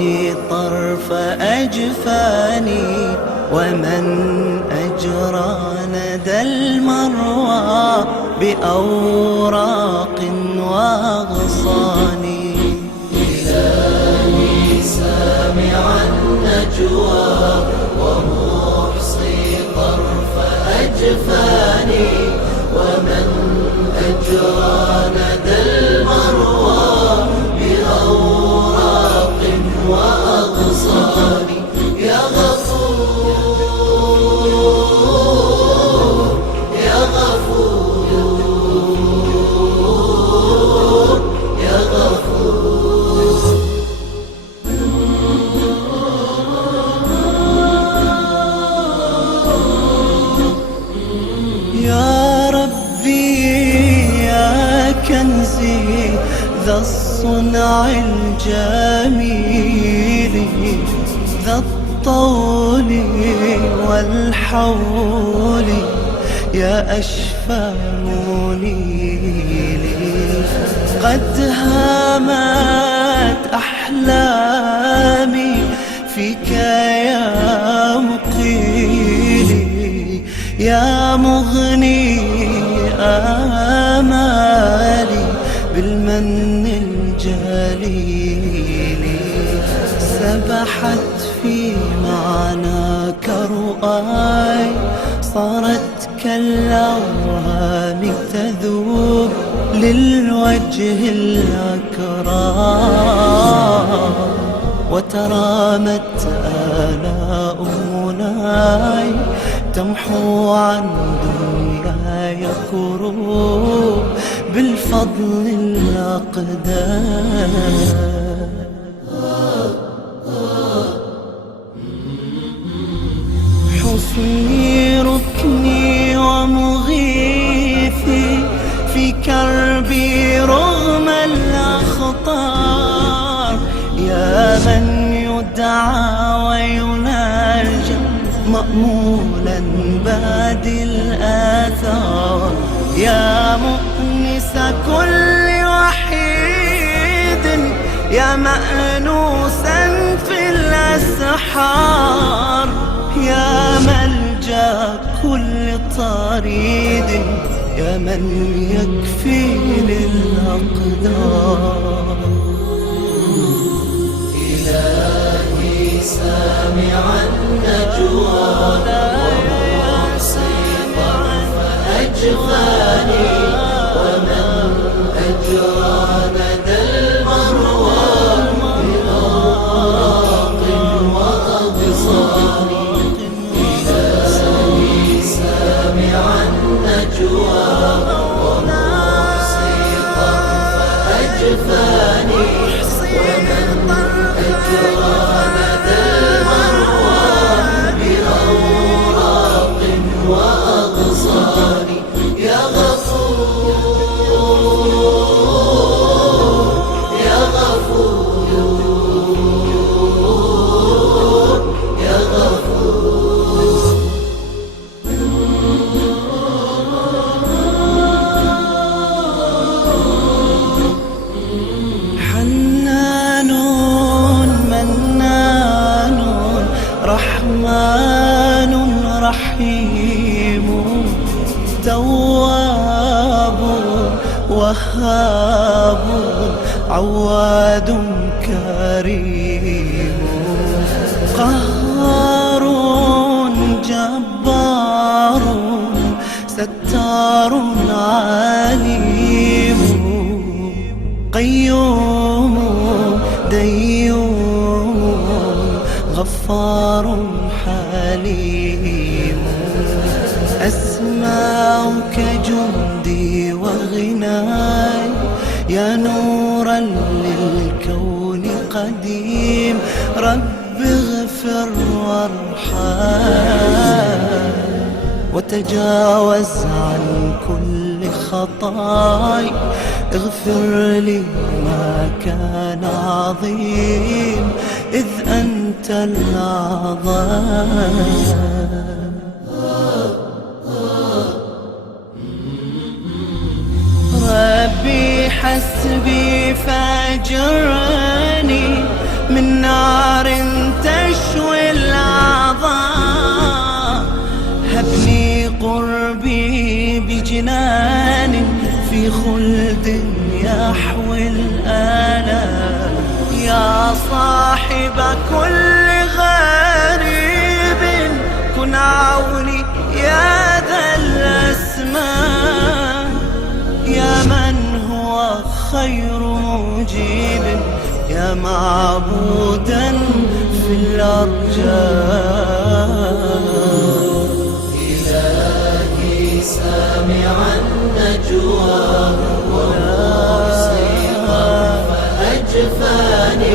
يحصي طرف أجفاني، ومن أجرى ندى المروى بأوراق وأغصان. إلهي سامع النجوى ومحصي طرف أجفاني، ومن أجرى ندى المروى بأوراق وأغصان. يا غفور يا غفور يا غفور. يا ربي يا كنزي ذا الصنع الجميل، ذا الطول والحول، يا أشفى منيل. قد هامت أحلامي فيك يا مقيلي، يا مغني آمالي بالمن الجليل. سبحت في معناك رؤاي، صارت كالأوهام تذوب للوجه الأكرام، وترامت آلاء مناي تمحو عن دنياي كروب بالفضل الأقدام. حصني ركني ومغيثي في كربي رغم الأخطار، يا من يدعى ويناجى مأمولا بادي الآثار، يا مؤنس كل وحيد، يا مأنوسا في الأسحار، يا ملجأ كل طريد، يا من يكفي للأقدار. إلهي سامع النجوى ومحصي طرف أجفاني، ومن أجرى ندى المروى بأوراق وأغصان. إلهي سامع النجوى ومحصي طرف أجفاني، ومن أجرى ندى المروى بأوراق وأغصان. يا غفور يا غفور يا غفور. حنان منان رحمن رحيم، تواب وهاب عواد كريم، قهار جبار ستار عليم، قيوم ديوم غفار حليم. أسماؤك جندي وغناي، يا نورا للكون قديم، رب اغفر وارحم، وتجاوز عن كل خطاي، اغفر لي ما كان عظيم، إذ أنت الأعظم. ربي حسبي فاجرني من نار جلد يحوي الآلام. يا صاحب كل غريب كن عوني يا ذا الأسماء، يا من هو خير مجيب، يا معبودا في الأرجاء. إلهي سامع النجوى وموسيقى فأجفاني